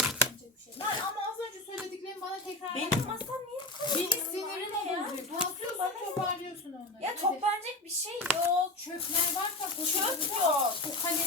Bir şey. Ben ama az önce söylediklerimi bana tekrar Benim masam niye bu Beni dolu? sinirin bozuyor. Kalkıyorsun Bana- toparlıyorsun onları. Ya toplanacak bir şey yok. Çöpler varsa Çöp yok. Bu kalem